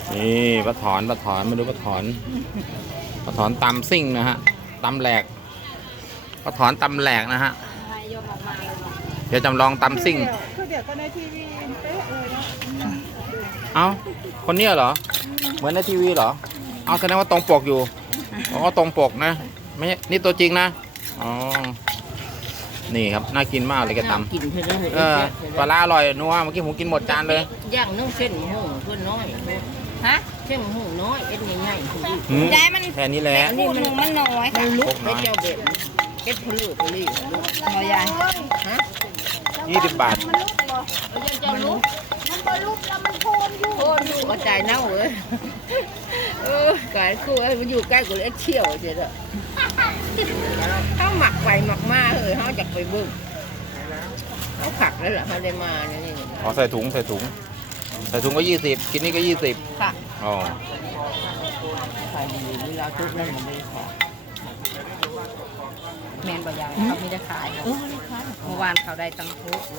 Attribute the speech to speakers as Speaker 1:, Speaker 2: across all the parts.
Speaker 1: นี่ปลาถอนมาดูปลาถอนตำซิ่งนะฮะตำแหลกปลาถอนตำแหลกนะฮะเดี๋ยวจำลองตำซิ่ง
Speaker 2: คือเดี๋ยวก็ในทีวีเป๊ะเลยเนาะ
Speaker 1: เอ้าคนนี้เหรอเหมือนในทีวีเหรอเอาแสดงว่าตรงปกอยู่อ๋อตรงปกนะไม่นี่ตัวจริงนะอ๋อนี่ครับน่ากินมากเลยแกตำปลาอร่อยนัวเมื่อกี้ผมกินหมดจานเลย
Speaker 3: ย่างนึ่งเส้นหมูเพื่อนน้อยฮะเส้นหมูน้อยเอ็ดง่าย
Speaker 1: ๆได้มันแค่นี้แหละ
Speaker 3: นี่มันน้อยค่ะลุกไม่เจ้าเบ็ดเอ็ดพลุพลีน้อยใหญ่ฮะ
Speaker 1: 20 บาท
Speaker 3: เจ้าลุกมันก็ลุกแล้วมันโคนอยู่กระจายเน่าเลยกายคู่มันอยู่ใกล้กูเลยเชี่ยวเจ๋อเขาหมักไปหมักมาเลยเขาจับไปบึ้งเขาขักแล้วเหรอเขาได้มาเนี่ย
Speaker 1: อ๋อใส่ถุงก็20กินนี่ก็20
Speaker 3: ค่ะ
Speaker 1: อ๋อ
Speaker 3: ใส่ดีเวลาทุกนั่นมันไม่ได้ขายแมนบ่ยังเขาไม่ได้ขายเมื่อวานเขาได้ตั้งทุกโล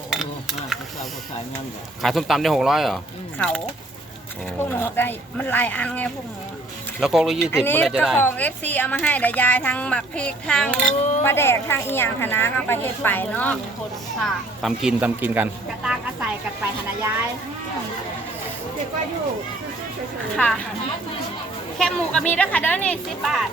Speaker 1: ขายส้มตำได้600เหรอ
Speaker 4: เขาพวกหนูได้มันหลายอันไงพวกหนู
Speaker 1: แล้วก็ละ20
Speaker 4: อันนี้
Speaker 1: เมื่อไหร่จะ
Speaker 4: เจ้า
Speaker 1: ได้
Speaker 4: ของ FC เอามาให้แต่ยายทางหมักพริกทางปลาแดกทางอีหยังคณะเอาไปเฮ็ดไปเนาะค่ะ
Speaker 1: ตำกินกัน
Speaker 4: กระตากระใส่กันไปคณะยายเด็กก็อยู่ค่ะแค่หมูกับมีด้วยค่ะเด้อนี่10 บาท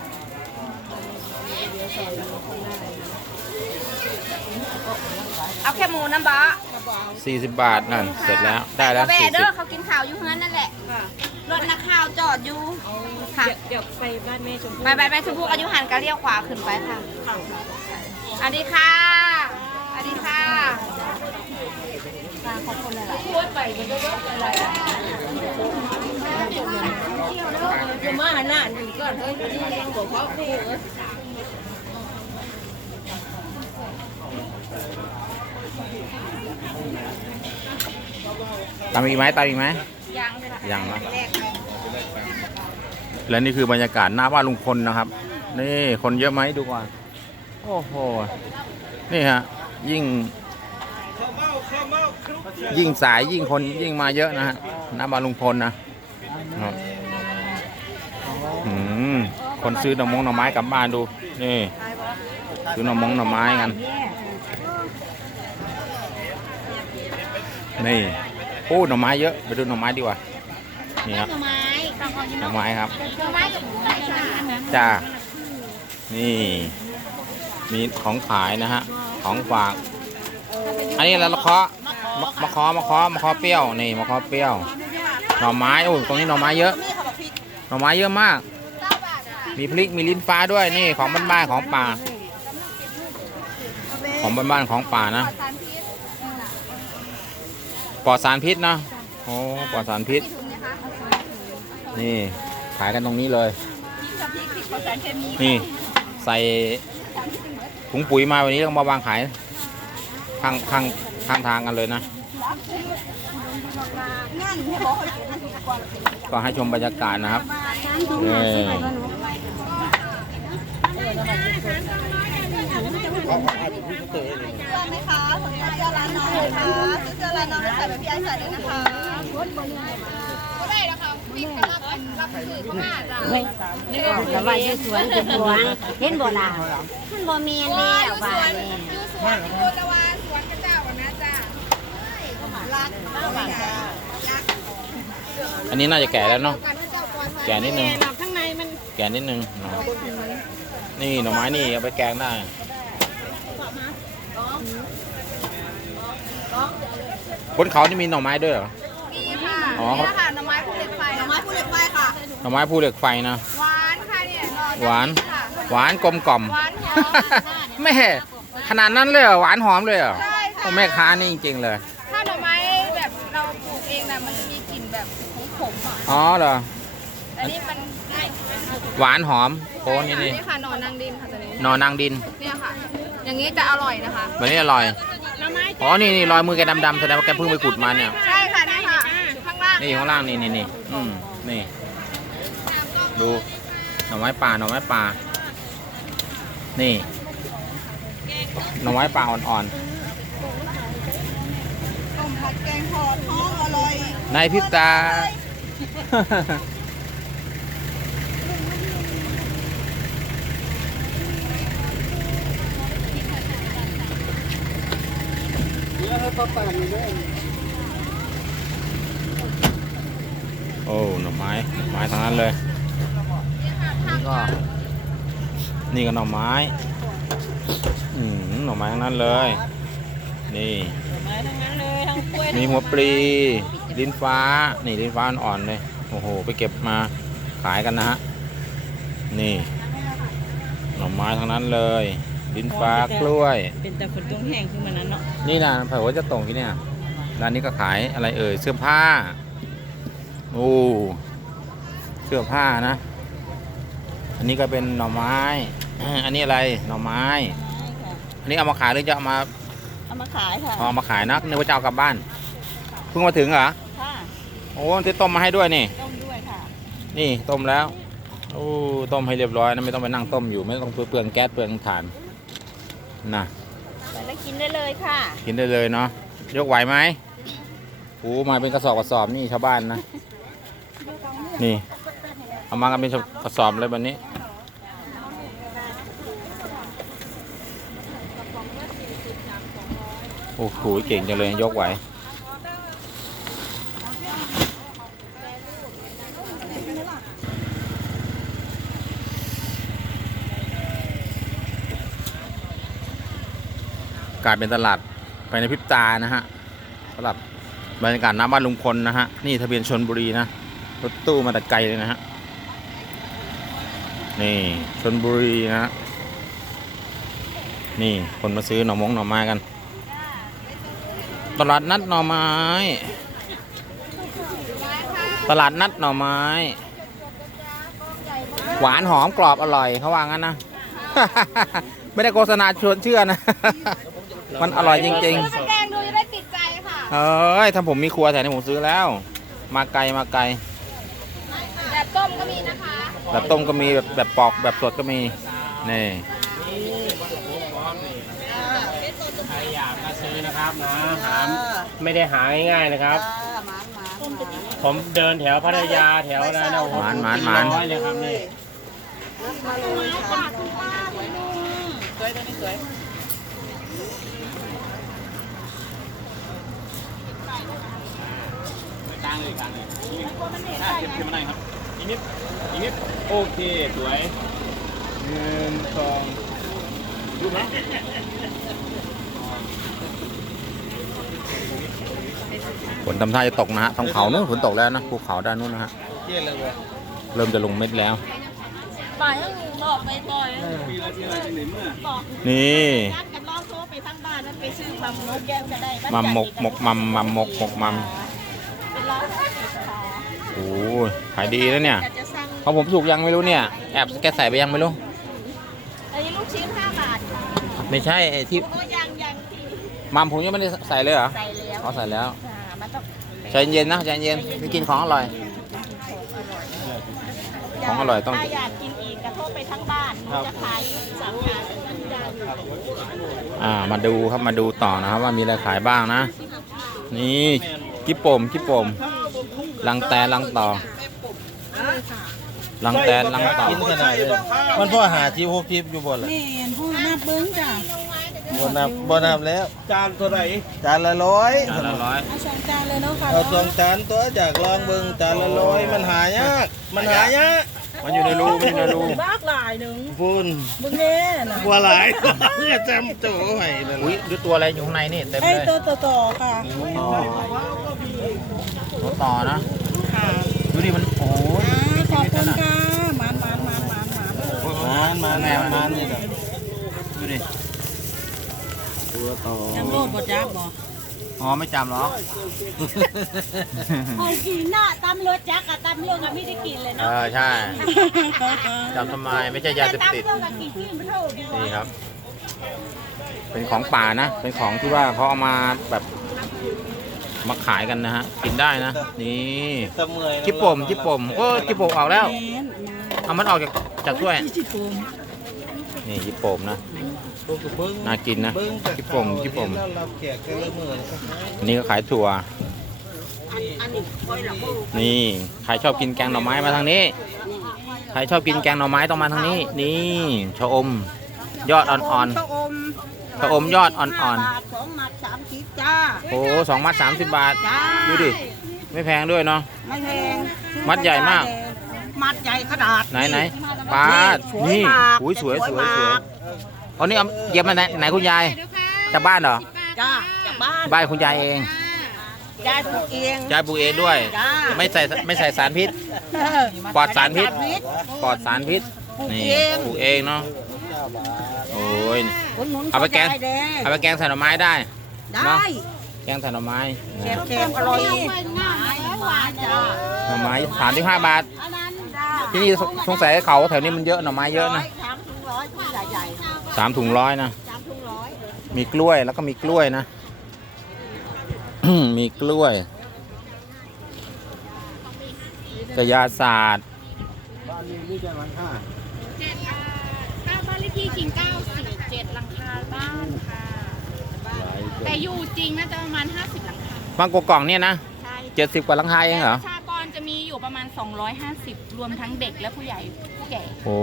Speaker 4: เอาแค่หมูน้ำบะ
Speaker 1: 40 บาทนั่นเสร็จแล้วได้แล้ว
Speaker 4: 40เด้อเขากินข้าวอยู่เฮือนนั่นแหละรถนักข่าวจอดอยู่ค่ะ
Speaker 2: เดี๋ยวไปบ้านแม่ชมพู่
Speaker 4: ไปชมพู่อายุหันก็เลี้ยวขวาขึ้นไปค่ะสวัสดีค่ะสวัสดีค่ะขอบคุณหลายๆไปกันด้วยอะไร
Speaker 3: จะมาหน้าหนึ่งก็เฮ้ยนี่เองบอกเขาคู่
Speaker 1: ตามอีกไหมยังนะและนี่คือบรรยากาศหน้าบ้านลุงพลนะครับนี่คนเยอะไหมดูก่อนโอ้โหนี่ฮะยิ่งสายยิ่งคนยิ่งมาเยอะนะฮะหน้าบ้านลุงพลนะคนซื้อหน่อไม้กลับบ้านดูนี่ซื้อหน่อไม้กันนี่โอ้หน่อไม้เยอะไปดูหน่อไม้ดีกว่านี่ครับหน่อไม้ครับจ้านี่มีของขายนะฮะของฝากอันนี้แล้วมะเคาะเปรี้ยวนี่มะเคาะเปรี้ยวหน่อไม้โอ้ตรงนี้หน่อไม้เยอะมากมีพริกมีลิ้นฟ้าด้วยนี่ของบ้านๆของป่าของป่านะปลอดสารพิษนะโอ้ปลอดสารพิษนี่ขายกันตรงนี้เลยนี่ใส่ถุงปุ๋ยมาวันนี้ต้องมาวางขายข้างทางกันเลยนะก็ให้ชมบรรยากาศนะครับ
Speaker 4: ไหมคะสนใจเสื้อร้านน้องเลยค่ะซื้อเสื้อร้านน้องได้ใส่แบบพี่ไอ้ใส่เลยนะคะก็ได้นะคะพี่ก็รับซื้อมากจ้ะ
Speaker 5: แต่ว่าอยู่สวนเป็นหวงเห็นบ่ล่ะมันบ่มีอันแล้วว่านี่
Speaker 4: อยู่สวนอยู่ตะวันสวนกระเจ้าวันนะจ้ะรัก
Speaker 1: อันนี้น่าจะแก่แล้วเนาะแก่นิดนึง
Speaker 2: ข้างในมัน
Speaker 1: แก่นิดนึงนี่หน่อไม้นี่เอาไปแกงได้บนเขาที่มีหน่อไม้ด้วยเหรอ
Speaker 4: มีค่ะนี่ค่ะหน่อไม้ภูเหล็กไฟค่ะหน่อไม้ภูเหล็กไฟนะหวานค่ะเนี่ย
Speaker 1: หวานกลมกล่อมแม่ขนาดนั้นเลยเหรอหวานหอมเลยเหรอแม่ค้านี่จริงๆเลย
Speaker 4: ถ้าหน่อไม้แบบเราปลูกเองนะมันจะมีกลิ่นแบบขมๆ
Speaker 1: อ๋อเหรอ
Speaker 4: อันนี้มัน
Speaker 1: หวานหอมโอ้นี่
Speaker 4: ค่ะหน่อนางดินค่ะตัวนี้
Speaker 1: หน่อนางดิน
Speaker 4: เนี่ยค่ะอย่างนี้จะอร่อยนะคะ
Speaker 1: แบบนี้อร่อยอ๋อนี่รอยมือแกดำๆแสดงว่าแกเพิ่งไปขุดมาเนี่ย
Speaker 4: ใช่ค่ะนี่ค่ะข้างล่าง
Speaker 1: นี่ข้างล่างนี่นี่ดูหน่อไม้ป่านี่หน่อไม้ป่าอ่อน
Speaker 4: ต้มผัดแกงห่อท้องอร่อย
Speaker 1: ในพริบตาโอ้หน่อไม้ทั้งนั้นเลยนี่ก็หน่อไม้หน่อไม้ทั้งนั้นเลยนี่
Speaker 2: ไม้ทั้งนั้นเลยทั้งกล้วย
Speaker 1: มีหัวปลีลิ้นฟ้านี่ลิ้นฟ้าอ่อนๆเลยโอ้โหไปเก็บมาขายกันนะฮะนี่หน่อไม้ทั้งนั้นเลยลิ้นฟ้ากล้วย
Speaker 2: เป็นแต่คนต้องแห้งขึ้นมานั้นเนาะ
Speaker 1: นี่นะเผื่อว่าจะตรงที่เนี่ยร้านนี้ก็ขายอะไรเอ่ยเสื้อผ้าโอ้เสื้อผ้านะอันนี้ก็เป็นหน่อไม้ อันนี้อะไรหน่อไม้อันนี้เอามาขายหรือจะเอามา
Speaker 2: เอามาขายค่ะ
Speaker 1: เอามาขายนะนึกว่าจะเอากลับบ้านเพิ่งมาถึงเหรอ
Speaker 2: ค่ะ
Speaker 1: โอ้ที่ต้มมาให้ด้วยนี่
Speaker 2: ต้มด้วยค่ะ
Speaker 1: นี่ต้มแล้วโอ้ต้มให้เรียบร้อยนะไม่ต้องไปนั่งต้มอยู่ไม่ต้องเปลืองแก๊สเปลืองถ่านนะ
Speaker 2: ใส่แล้วกินได้เลยค่ะ
Speaker 1: กินได้เลยเนาะยกไหวไหมโอ้มาเป็นกระสอบนี่ชาวบ้านนะนี่เอามากันเป็นกระสอบเลยแบบนี้โอ้โหเก่งจังเลยยกไหวกลายเป็นตลาดไปในพริบตานะฮะสำหรับบรรยากาศหน้าบ้านลุงพลนะฮะนี่ทะเบียนชลบุรีนะรถตู้มาแต่ไกลเลยนะฮะนี่ชลบุรีนะฮะนี่คนมาซื้อหน่อไม้กันตลาดนัดหน่อไม้ตลาดนัดหน่อไม้หวานหอมกรอบอร่อยเขาว่างั้นนะ ไม่ได้โฆษณาชวนเชื่อนะ มันอร่อยจริงๆ
Speaker 4: มันแดงดูจะได้ติดใจค่ะ
Speaker 1: เอ้ยถ้าผมมีครัวแถวนี้ผมซื้อแล้ว มาไกล
Speaker 4: แบบต้มก็มีนะคะ
Speaker 1: แบบต้มก็มีแบบปอกแบบสดก็มีนี่
Speaker 6: ใครอยากมาซื้อนะครับนะหาไม่ได้หาง่ายๆนะครับ ผมเดินแถวพัทยาแถวนั้นนะโอ้โห
Speaker 1: หมาน
Speaker 6: ร้อยเลยครับนี่
Speaker 2: สวยตัวนี้สวย
Speaker 6: กลางเลยเก็บมาได้ครับอีกนิดโอเคสวย1 2รูปนะ
Speaker 1: ฝนทำท่าจะตกนะฮะท้องเขานู้นฝนตกแล้วนะภูเขาด้านนู้นนะฮะเริ่มจะลงเม็ดแล้ว
Speaker 2: ปล่อยให้บอกไปปล่อย
Speaker 1: นี่
Speaker 2: นัดกันลอกโซ่ไปทั้งบ้านแล้วไปซื้อมัมนกแก้วก็ได้
Speaker 1: มัมหมกมัม
Speaker 2: เป็นร้อยค่ะ
Speaker 1: โอ้ยขายดีแล้วเนี่ย
Speaker 2: อยากจะสั่ง
Speaker 1: เพราะผมสุกยังไม่รู้เนี่ยแอบแกใส่ไปยังไม่รู้
Speaker 2: อันนี้ลูกชิ้น5 บาทค่ะ
Speaker 1: ไม่ใช่ไอ้ที่
Speaker 2: โอ้ยังที่
Speaker 1: มัมผมยังไม่ได้ใส่เลยเหรอ
Speaker 2: ใส่แล้ว
Speaker 1: เขาใส่แล้ว
Speaker 2: มันต้อง
Speaker 1: ใจเย็นนะใจเย็นไปกินของอร่อย ของอร่อยต้อง
Speaker 2: ถ้าอยากกินอีกกระโทษไปทั้งบ้านหนูจะขาย3 บาท
Speaker 1: มาดูครับมาดูต่อนะครับว่ามีอะไรขายบ้างนะ นี่กิ๊บโป่มลังแตนลังต่อลังแตนลังต่อ
Speaker 7: กินขนาดเลยมันพ่อหาทิพย์6 ทิพย์อยู่บนแหละ
Speaker 2: นี่ผู้นับเบิ้งจ้ะ
Speaker 7: บนนับแล้ว
Speaker 6: จานตัวไหน
Speaker 7: จานละ 100
Speaker 1: จานละ100
Speaker 2: เอา2 จานเลยเนาะค่ะ
Speaker 7: เอา2 จานตัวจากลองเบิ่งจานละ100มันหายาก
Speaker 1: มันอยู่ในรู
Speaker 2: บ้ากหลายหนึ่ง
Speaker 7: พูน
Speaker 2: เบิ้งเน่น่ะ
Speaker 7: บัวหลายเพื่อจำโจ้ให้นั่น
Speaker 1: อุ้ยดูตัวอะไรอยู่ข้างในนี่เต็ม
Speaker 2: ไอ้
Speaker 1: เลย
Speaker 2: ตัวต่อค่ะ
Speaker 1: ตัวต่อนะ
Speaker 2: ค่ะ
Speaker 1: ดูดิมันโอ้ย
Speaker 2: ขอบคุณค่ะมัน
Speaker 7: มันนี่แหละ
Speaker 1: ดูดิ
Speaker 7: ตัวต่อ
Speaker 2: ยังโลดบ่จ้าบ่
Speaker 1: อ๋อไม่จำหรอก
Speaker 2: คอยกินน่ะตำรวจจักกับตำรวจกับไม่ได้กินเลย
Speaker 1: เอ
Speaker 2: เนาะ
Speaker 1: อใช่จำทำไมไม่ใช่ยาเสพติด
Speaker 2: ตำรวจกับกินที่มันเท่าดีกว่า
Speaker 1: นี่ครับ เป็นของป่านะ เป็นของที่ว่าเขาเอามาแบบมาขายกันนะฮะกินได้นะนี่
Speaker 7: ตะเมื่อย
Speaker 1: จิ๊บป่มโอ้ยจิ๊บป่มออกแล้วเอามันออกจากถ้วย
Speaker 2: จิโปม
Speaker 1: นี่จิ๊บป่มนะน่ากินนะจิ๊บป่ม
Speaker 7: เราแขกกันละมื้อ
Speaker 1: อันนี่ก็ขายถั่ว
Speaker 5: อันนี้ค่อยละโม
Speaker 1: นี่ใครชอบกินแกงหน่อไม้มาทางนี้ ใครชอบกินแกงหน่อไม้ต้องมาทางนี้ นี่ชะอมยอดอ่อน
Speaker 5: ชะอม
Speaker 1: ๆชะอมยอดอ่อน
Speaker 5: 2 มัด30จ้า
Speaker 1: ๆโอ้2 มัด 30 บาท
Speaker 5: จ้า
Speaker 1: ดูดิไม่แพงด้วยเนาะ
Speaker 5: ไม่แพง
Speaker 1: มัดใหญ่มาก
Speaker 5: มัดใหญ่ขนาด
Speaker 1: ไหนปลานี่อุ้ยสวยอ๋อนี่เอาเย็บมาไหนคุณยายจากบ้านเหรอ
Speaker 5: จ้าจากบ้าน
Speaker 1: บ้านคุณยายเอง
Speaker 5: ยายปลูกเอง
Speaker 1: ยายปลูกเองด้วย
Speaker 5: จ้า
Speaker 1: ไม่ใส่สารพิษ ปลอดสารพิษ ปลอดสารพิษนี่ปลูกเองเนาะโอ้ย
Speaker 5: อุดหนุน
Speaker 1: เอาไปแกง
Speaker 5: ด้ด้
Speaker 1: เอาไปแกงใส่หน่อไม้ได้
Speaker 5: ได้
Speaker 1: แกงใส่หน่อไม้
Speaker 5: แกงอร่อยหวานจ้า
Speaker 1: หน่อไม้35 บาท
Speaker 5: อันนั้นจ้า
Speaker 1: ที่นี่สงสัยเขาแถวนี้มันเยอะหน่อไม้เยอะนะ
Speaker 5: 3 ถุง 100ถุงใหญ่
Speaker 1: 3 ถุงร้อยนะ
Speaker 5: ๆ3 ถุง 100
Speaker 1: มีกล้วยแล้วก็มีกล้วยนะ มีกล้วยกระยาศาสตร์
Speaker 7: บ้านนี้นี่จะมันค่า
Speaker 4: บ้านเลขที่จริง97หลังคาบ้านค่ะ แต่อยู่จริงน่าจะประมาณ50หลังคา
Speaker 1: บางกกล่องเนี่ยนะ
Speaker 4: ใช่
Speaker 1: 70 กว่าหลังคาเองเหรอ
Speaker 4: ประชากรจะมีอยู่ประมาณ250รวมทั้งเด็กและผู้ใหญ่ผู้แก่
Speaker 1: โอ้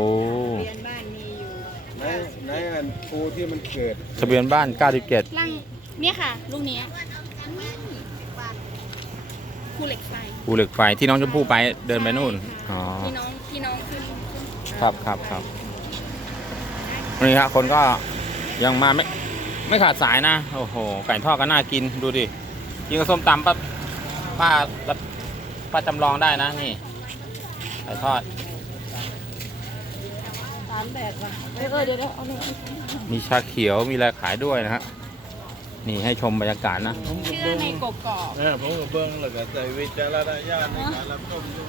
Speaker 7: ในอันปูที่มันเกิด
Speaker 1: ทะเบียนบ้าน 97
Speaker 4: ลังเนี่ยค่ะลูกเนี้ยภูเหล็กไฟ
Speaker 1: ภูเหล็กไฟที่น้องชมพู่ไปเดินไปนู่น อ๋อ
Speaker 4: พี่น้องขึ้น
Speaker 1: ครับนี่ครับคนก็ยังมาไม่ขาดสายนะ โอ้โห ไก่ทอดก็น่ากิน ดูดิ กินกับส้มตำป้าจำลองได้นะนี่ ไก่ทอด มีชาเขียว มีอะไรขายด้วยนะฮะ นี่ให้ชมบรรยากาศนะ
Speaker 4: เชื่อในกกอก
Speaker 7: ผมก็เบิ้งแล้วก็ใส่วิจารณญาณในการรับชมด้วย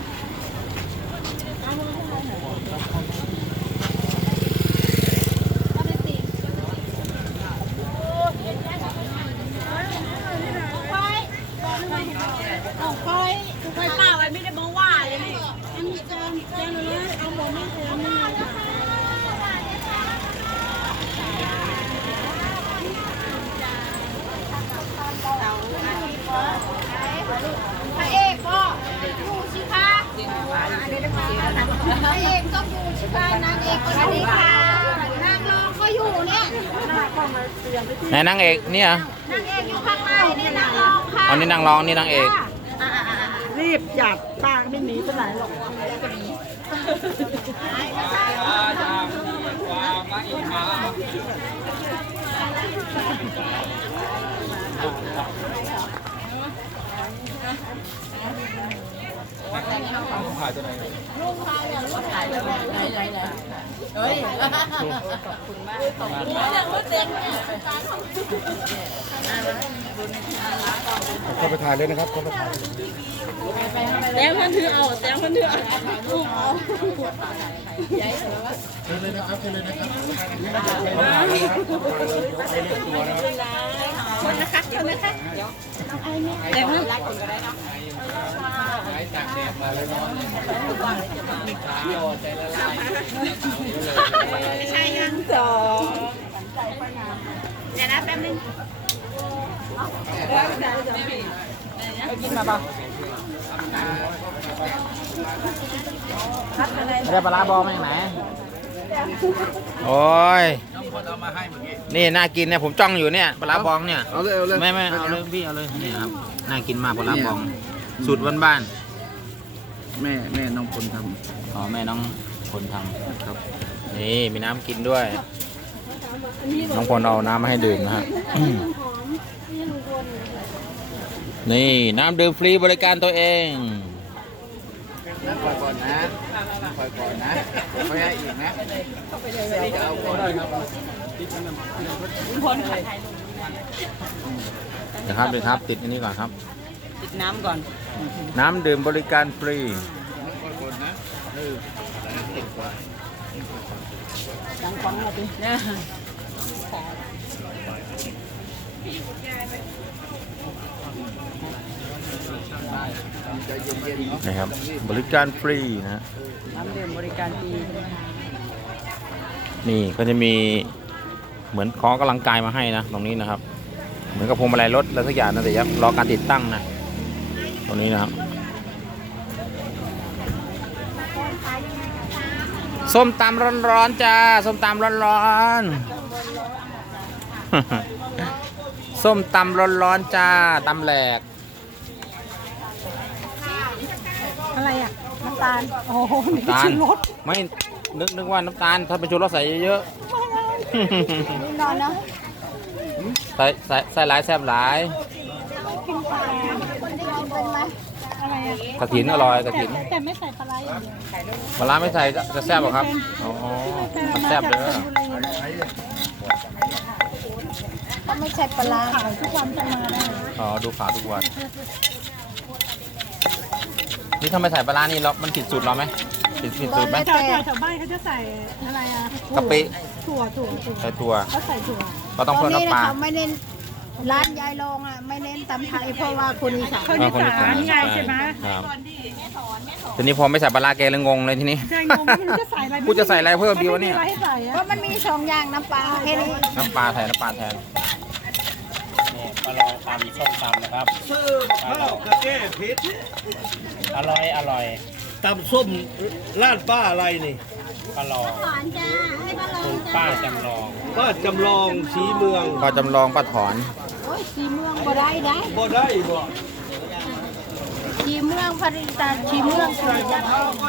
Speaker 2: เอาค่อยป้าไว้ไม่ได้มาว่าเลยนี่อันนี้จานเลยเอาหมดไม่เสียไม่เลย
Speaker 4: พระเอกก็อยู่ชิคาพระเอกต้องอยู่ชิคานางเอกก็อยู่ค่ะนางรองก็อยู่เนี่ย
Speaker 1: ไหนนางเอกเนี่ยเหรอน
Speaker 4: างเอกอยู่ข้างในนี่นางรองค่ะ
Speaker 1: อันนี้นางรองนี่นางเอก
Speaker 2: รีบจัดป้าไม่หนีไปไหนหรอก
Speaker 7: เข้าไปถ่ายเลยนะครับเข้าไปถ่าย
Speaker 2: แต้มพันถือเอาแต้มพันถือเอา
Speaker 4: คนนะคะคนนะคะ
Speaker 2: แต่ว่า
Speaker 4: ไม่ใช่ยังเดี๋ยวนะแป๊บนึง
Speaker 1: ไม่ได้ปลาร้าบองมาจากไหน โอ้ย นี่น่ากินเนี่ยผมจ้องอยู่เนี่ยปลาร้าบองเนี่ย
Speaker 7: เอาเลยเอาเลย
Speaker 1: ไม่เอาเลยพี่เอาเลยนี่ครับ น่ากินมากปลาร้าบอง สูตรบ้าน
Speaker 7: แม่น้องคนท
Speaker 1: ๆอ๋อแม่น้องคนทำครับ นี่มีน้ำกินด้วย น้องพลเอาน้ำมาให้ดื่มนะฮะ นี่น้ำดื่มฟรีบริการตัวเอง
Speaker 7: ำคอยก่อนนะคอยก่อนนะไม่ให้อีกนะจะเอาก่อน
Speaker 1: นะครับติดอันนี้ก่อนครับ
Speaker 2: ติดน้ำก่อน
Speaker 1: น้ำดื่มบริการฟรี
Speaker 7: คอยก่อนนะ
Speaker 2: ดังฟังมาดิเนี่ย
Speaker 1: นะครับ บริการฟรีนะฮะ
Speaker 2: น้ำดื่มบริการฟรี
Speaker 1: นี่ก็จะมีเหมือนขอกำลังกายมาให้นะตรงนี้นะครับ เหมือนกับพวงมาลัยรถอะไรสักอย่างนะแต่ยังรอการติดตั้งนะตัวนี้นะครับส้มตำร้อนๆจ้าส้มตำร้อนๆ ส้มตำร้อนๆจ้าตำแหลก
Speaker 2: อะไรอ่ะน้ำตาลโอ้โหนี่
Speaker 1: น้ำตาล
Speaker 2: ชิมรส
Speaker 1: ไม่นึกว่าน้ำตาลถ้าเป็นชูรสใส่เยอะ
Speaker 2: นี่นอนนะ
Speaker 1: ๆ ใส่หลายแซ่บหลาย
Speaker 2: กินปลาคนได้กินเป็นไหมอะไรอ่ะ
Speaker 1: กระถินอร่อยกระถิน
Speaker 2: แต่ไม่ใส่ปลาไหลอย่างเดียว
Speaker 1: ปลาร้าไม่ใส่จะแซ่บเหรอครับอ๋อมันแซ่บเลย
Speaker 2: ถ้าไม่ใช่ปลาร้าขายทุกวันจะมาได้
Speaker 1: อ๋อดูข่าวทุกวันนี่ทำไมใส่ปลาร้านี่เรามันผิดสูตรเราไหมผิดสูตรไหม
Speaker 2: แถวบ้านเขาจะใส่อะไรอ่ะ
Speaker 1: กะปิ
Speaker 2: ถั่ว
Speaker 1: ใส่ถั่ว
Speaker 2: ก็ใส่ถั่ว
Speaker 1: ก็ต้องเพิ่มน้ำปลา
Speaker 2: ไม่เน้นร้านยายลงอ่ะไม่เน้นตำไทยเพราะว่าคนอีสาน
Speaker 1: คนอีสานไงใช่ไหมครับทีนี้พอไม่ใส่ปลาร้าแกเลยงงเลยทีนี้
Speaker 2: ใช่งงไม่รู้จะใส่อะไร
Speaker 1: กูจะใส่อะไรเพิ่มดีวะเนี่ย
Speaker 2: ไม่มีอะไรให้ใส่อะเพราะมันมี2อย่างน้ำปลาแค่นี้
Speaker 1: น้ำปลาแทนน้ำปลาแทน
Speaker 6: นี่ก็ลองตำส้มตำนะครับ
Speaker 7: ซื้อข้าวกระเก้พิษ
Speaker 6: อร่อย
Speaker 7: ตำส้มร้านป้าอะไรนี่
Speaker 6: ก็ลองคุณป้าจำลอง
Speaker 7: ป้าจำลองสีเมือง
Speaker 1: ก็จำลองป้าถอน
Speaker 2: โอ้ยสีเมืองบ่ได้นะ
Speaker 7: บ่ได้บ่
Speaker 2: สีเมืองพัทยาสีเมืองสวยจัง
Speaker 7: เอาก็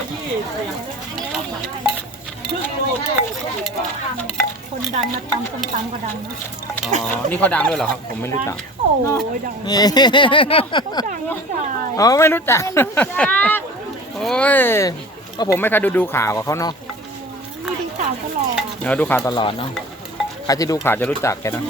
Speaker 2: คนดังนะตำส้มตำก็ดังนะ
Speaker 1: อ๋อนี่เขาดังด้วยเหรอครับผมไม่รู้จัก
Speaker 2: โอ้ยดัง
Speaker 1: นี่
Speaker 2: เขาดังเขาดัง
Speaker 1: อ๋อไม่รู้จัก
Speaker 2: ไม่รู้จัก
Speaker 1: โอ้ยก็ผมไม่เคยดูข่าวกับเขาเนาะ
Speaker 2: มีดีข่าวตลอด
Speaker 1: ดูข่าวตลอดเนาะใครที่ดูข่าวจะรู้จักแกนะ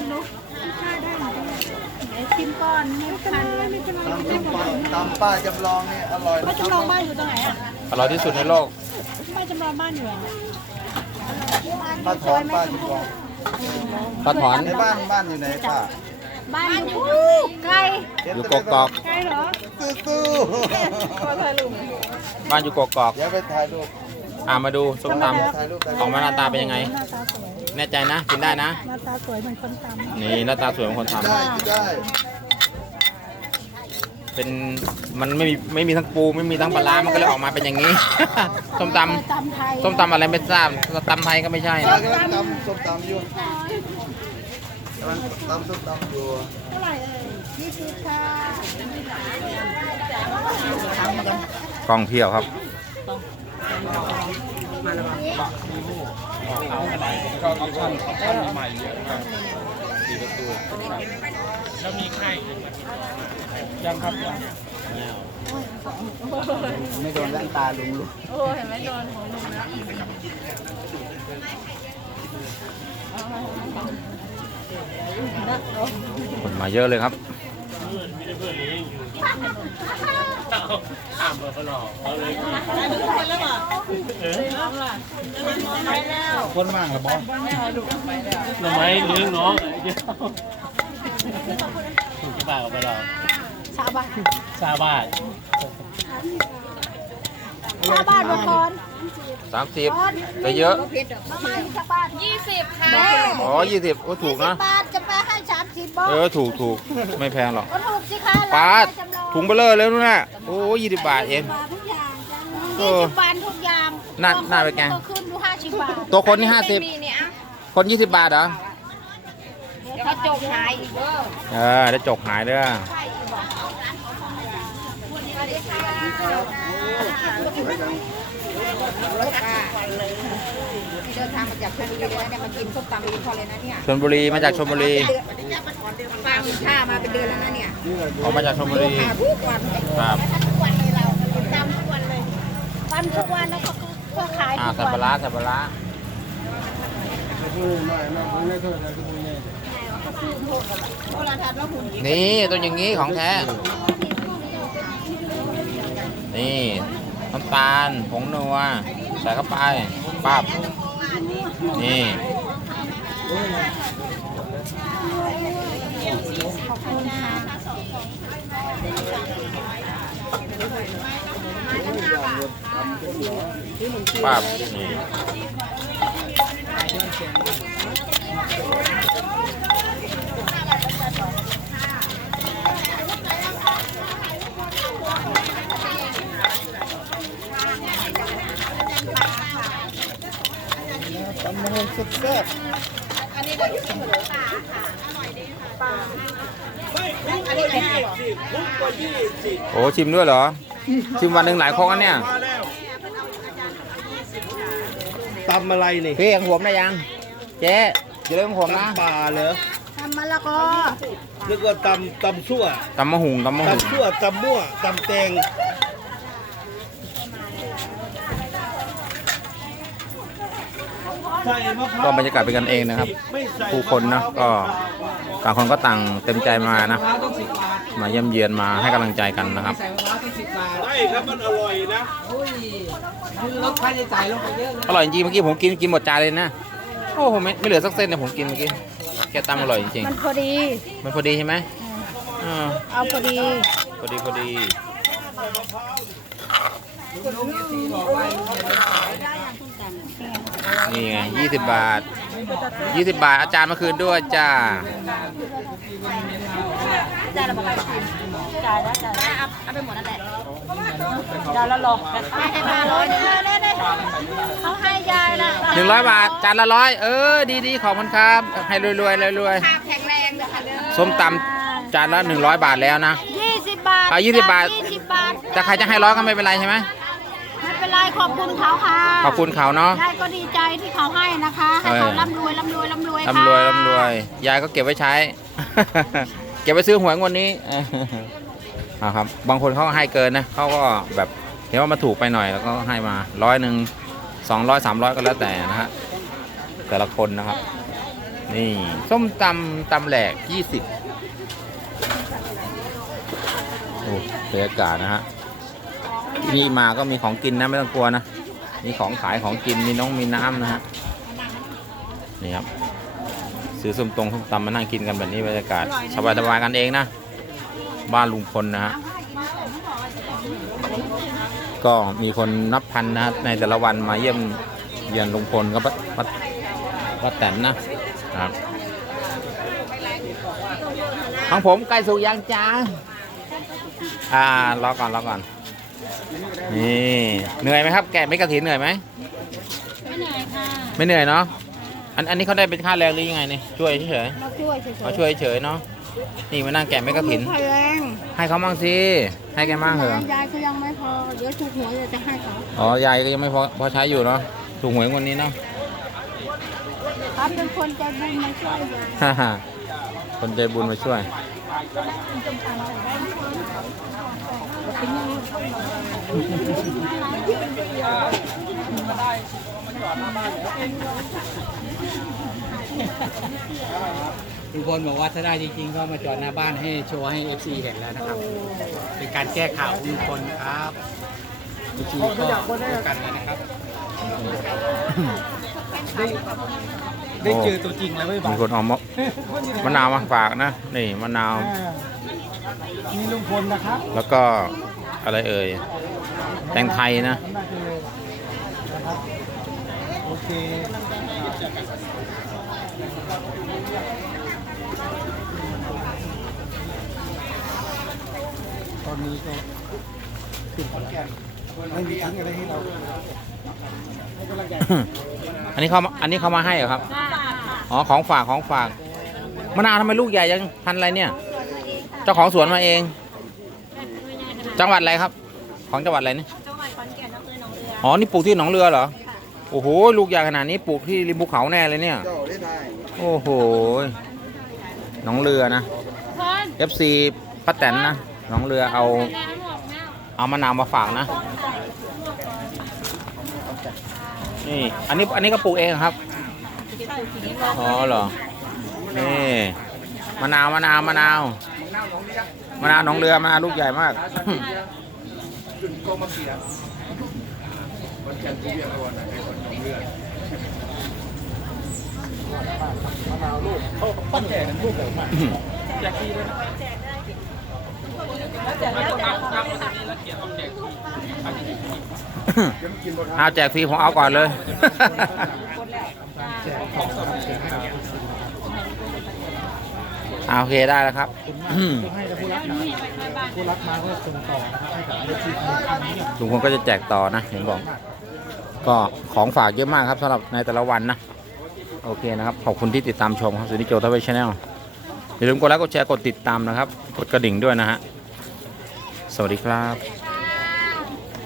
Speaker 2: ไอ้ชิมก่อนไม่เป็นไรไม่เป็นไรไม่เป็นไร
Speaker 7: ตำป้าจำลองนี่อร่อย
Speaker 2: ป้าจำลองบ้านอยู่ตรงไหนอ่ะ
Speaker 1: อร่อยที่สุดในโลก
Speaker 2: ป้าจำลองบ้านอยู่ไหน
Speaker 7: ป้าถอนป้าจำลอง
Speaker 1: ป้าถอน
Speaker 7: ในบ้านอยู่ไหนป้า
Speaker 2: บ้านอยู่ไกล
Speaker 1: อยู่กกอก
Speaker 2: ไกลเหรอ
Speaker 7: สู้
Speaker 1: บ้านอยู่กกอก
Speaker 7: ๆอย่าไปถ่ายรูป
Speaker 1: มาดูส้มต
Speaker 7: ถ่ายรูป
Speaker 1: ำของแม่หน้าตาเป็นยังไง
Speaker 2: หน้าตาสวย
Speaker 1: แน่ใจนะกินได้นะ
Speaker 2: หน้าตาสวยเหมือนคนตำ
Speaker 1: นี่หน้าตาสวยของคนท
Speaker 7: ได้ได้
Speaker 1: ำเป็นมันไม่มีทั้งปูไม่มีทั้งปลาร้ามันก็เลยออกมาเป็นอย่างนี้ ส้มต
Speaker 2: ตำไทย
Speaker 1: ำส้มตำอะไรไม่ทราบตำไทยก็ไม่ใช่
Speaker 7: ป้า
Speaker 1: นะ
Speaker 7: กำลังตำส้มตำอยู่กำลังตำส้มตำอยู่
Speaker 2: เท่าไหร่เอ่ย20ค่ะ
Speaker 1: กล้องเพียวครับ
Speaker 6: แล้วมีไข่ยังครับ
Speaker 7: ไม่โดนแว่นตาลุง
Speaker 1: คนมาเยอะเลยครับ
Speaker 6: ข้ามมาเขาหลอกเขาเลย
Speaker 7: คนมากเหรอบอส
Speaker 6: หน่อไม้เลี้ยงน้องเดียวถูกที่บ้านกับไปหลอก
Speaker 2: ชาวบ้าน
Speaker 6: ซาบาท
Speaker 2: ชาวบ้านมาก่อน
Speaker 1: 30แต่เยอะ
Speaker 2: ประมาณสักบาท20ค่ะ
Speaker 1: อ๋อ20โอ้ถูกนะ
Speaker 2: บาทจะไปให้30บาท
Speaker 1: ถูกไม่แพงหรอก
Speaker 2: ก็ถูกสิคะ
Speaker 1: ปาดถุงเบลเลอร์เลยนู่นน่ะโอ้20 บาทเอง
Speaker 2: ทุกอย่าง
Speaker 1: เออ
Speaker 2: 20 บาททุกอย่าง
Speaker 1: น่าไปแกง
Speaker 2: ก็ขึ้นดู50 บาท
Speaker 1: ตัวคนนี่50คน20 บาทเหรอ
Speaker 2: เดี๋ยวเขาจบหายอีกเด้อ
Speaker 1: ได้จกหายเด้อ
Speaker 3: เดินทางมาจากชลบุรีแล้วเนี่ยมากินส้มตำรีพอเลยนะเนี่ย
Speaker 1: ชลบุรีมาจากชลบุรี
Speaker 3: ฟางมีค่ามาเป็นเดือนแล้วนะเนี่ย
Speaker 1: ออกมาจากชลบุรี
Speaker 3: มาทุกวัน
Speaker 1: ครับ
Speaker 2: ทุกวันเลยเราตามทุกวันเลยตามทุกวันแล้วก็ขายทุก
Speaker 1: ใส่ป
Speaker 2: วั
Speaker 1: ลาร้าใส่ปลาร้านี่ตัวอย่างนี้ของแท้ นี่น้ำตาลผงนัวใส่เข้าไปปั๊บนี่ ปั๊บนี่
Speaker 7: ตำมะฮุงสุดแซ่บ
Speaker 1: โอ้ชิมด้วยเหรอ ชิมวันหนึ่งหลายครกอันเนี่ย
Speaker 7: ตำอะไรนี่
Speaker 1: พี่ของผมได้ยัง เจ๊อย่าลืมของผมนะ
Speaker 7: ตำป่าเหรอ
Speaker 2: ทำมะละกอ
Speaker 7: นึกว่าตำซั่ว
Speaker 1: ตำมะหุงตำมะหุง
Speaker 7: ตำซั่วตำมั่วตำแตงใส่มะพร้าว
Speaker 1: ก็บรรยากาศเป็นกันเองนะครับ
Speaker 7: ไม่ใส่
Speaker 1: ผู้คนนะก็ต่างคนก็ต่างเต็มใจมานะ มาเยี่ยมเยียนมาให้กำลังใจกันนะครับ
Speaker 7: ใช่ครับมันอร่อยนะ
Speaker 1: อร่อยจริงเมื่อกี้ผมกินหมดจานเลยนะ โอ้ผมไม่เหลือสักเส้นเลยผมกินเมื่อกี้แกตำอร่อยจริง
Speaker 2: มันพอดี
Speaker 1: ๆมันพอดีใช่ไหมอ่า
Speaker 2: เอาพอดี
Speaker 1: พอดีนี่ไง20 บาท 20 บาทอาจารย์มาคืนด้วยจ้า
Speaker 2: จ่ายแล้วบอกไปชิมจ่ายแล้วเอาไปหมดนั่นแหละจ่ายแล้วหรอกให้500เนี่ยเขาให้ยายละ
Speaker 1: 100 บาทจานละ100ดีขอบคุณครับ ให้รวยๆ
Speaker 4: แข็งแรงเลยค่ะเด้อ
Speaker 1: ส้มตำจานละ100 บาทแล้วนะ
Speaker 2: 20 บาท
Speaker 1: 20 บาท
Speaker 2: 20 บาท
Speaker 1: แต่ใครจะให้100ก็ไม่เป็นไรใช่ไหม
Speaker 2: ไม่เป็นไรขอบคุณเขาค่ะ
Speaker 1: ขอบคุณเขาเนาะ
Speaker 2: ยายก็ดีใจที่เขาให้นะคะให้เขาร่ำรวยค่ะ
Speaker 1: ร่ำรวยยายก็เก็บไว้ใช้ เก็บไว้ซื้อหวยงวดนี้ เอาครับบางคนเขาก็ให้เกินนะเขาก็แบบเห็นว่ามาถูกไปหน่อยแล้วก็ให้มา100 200 300ก็แล้วแต่นะฮะแต่ละคนนะครับ นี่ส้มตำแหลก20โอ้บรรยากาศนะฮะที่นี่มาก็มีของกินนะไม่ต้องกลัวนะมีของขายของกินมีน้ำนะฮะนี่ครับซื้อส้มตำมานั่งกินกันแบบนี้บรรยากาศสบายๆกันเองนะบ้านลุงพลนะฮะก็มีคนนับพันนะในแต่ละวันมาเยี่ยมเยียนลุงพลก็ป้าแตนนะครับของผมใกล้สุกยังจ้ารอก่อนนี่เหนื่อยไหมครับแกะไม่กระถินเหนื่อยไหมไม่เหนื่อยค่ะไม่เหนื่อยเนาะอันนี้เขาได้เป็นค่าแรงหรือยังไงนี่ช่วยเฉย
Speaker 2: มาช่วยเฉย
Speaker 1: ๆมาช่วยเฉยๆเนาะนี่มานั่งแกะไม่กระถิน
Speaker 2: ไฟแรง
Speaker 1: ให้เขามั่งสิให้แกมั่งเหรอย
Speaker 2: ายก็ยังไม่พอเดี๋ยวถูกหวยจะให้เขา
Speaker 1: อ๋อยายก็ยังไม่พอใช้อยู่เนาะถูกหวยวันนี้เนาะ
Speaker 2: ครับเป็นคนใจบุญมาช่วยยาย
Speaker 1: ฮ่าคนใจบุญมาช่วย
Speaker 8: ลุงพลบอกว่าถ้าได้จริงๆก็มาจอดหน้าบ้านให้โชว์ให้ FC เห็นแล้วนะครับ เป็นการแก้ข่าวของลุงพลนะครับ FC ก็รู้กันแล้วนะครับ ได้เจอตัวจริงแล้วไม่บา
Speaker 1: มี
Speaker 8: ก
Speaker 1: คนเอามะนาวมาฝากนะนี่มะนาว
Speaker 8: นี่ลุงพลนะครับ
Speaker 1: แล้วก็อะไรเอ่ยแตงไทยนะ
Speaker 8: โอเคตอนนี้ก็ติดขอนแก่นไม่มีทิ้งอะไรให้เรา
Speaker 1: อันนี้เขามาให้เหรอครับอ๋อของฝากมะนาวทำไมลูกใหญ่ยังพันอะไรเนี่ย เจ้าของสวนมาเอง จังหวัดอะไรครับ ของจังหวัดอะไรนี่อ๋อนี่ปลูกที่หนองเรือเหรอโอ้โหลูกใหญ่ขนาดนี้ปลูกที่ริมภูเขาแน่เลยเนี่ยโอ้โหหนองเรือนะ FC ป้าแตนนะหนองเรือเอามะนาวมาฝากนะนี่อันนี้ก็ปลูกเองครับอ๋อเหรอนี่มะนาวหนองเรือมาลูกใหญ่มากเอาแจกฟรีผมเอาก่อนเลยโอเคได้แล้วครับ
Speaker 8: ให้กับผู้รับมาก็ส่งต่อนะครับให้กับ FC
Speaker 1: ลุงพลก็จะแจกต่อนะเห็นบอก ก็ของฝากเยอะมากครับสำหรับในแต่ละวันนะโอเคนะครับขอบคุณที่ติดตามชมครับสุนิโจทวีชาแนลอย่าลืมกดไลค์กดแชร์กดติดตามนะครับกดกระดิ่งด้วยนะฮะสวัสดีครับ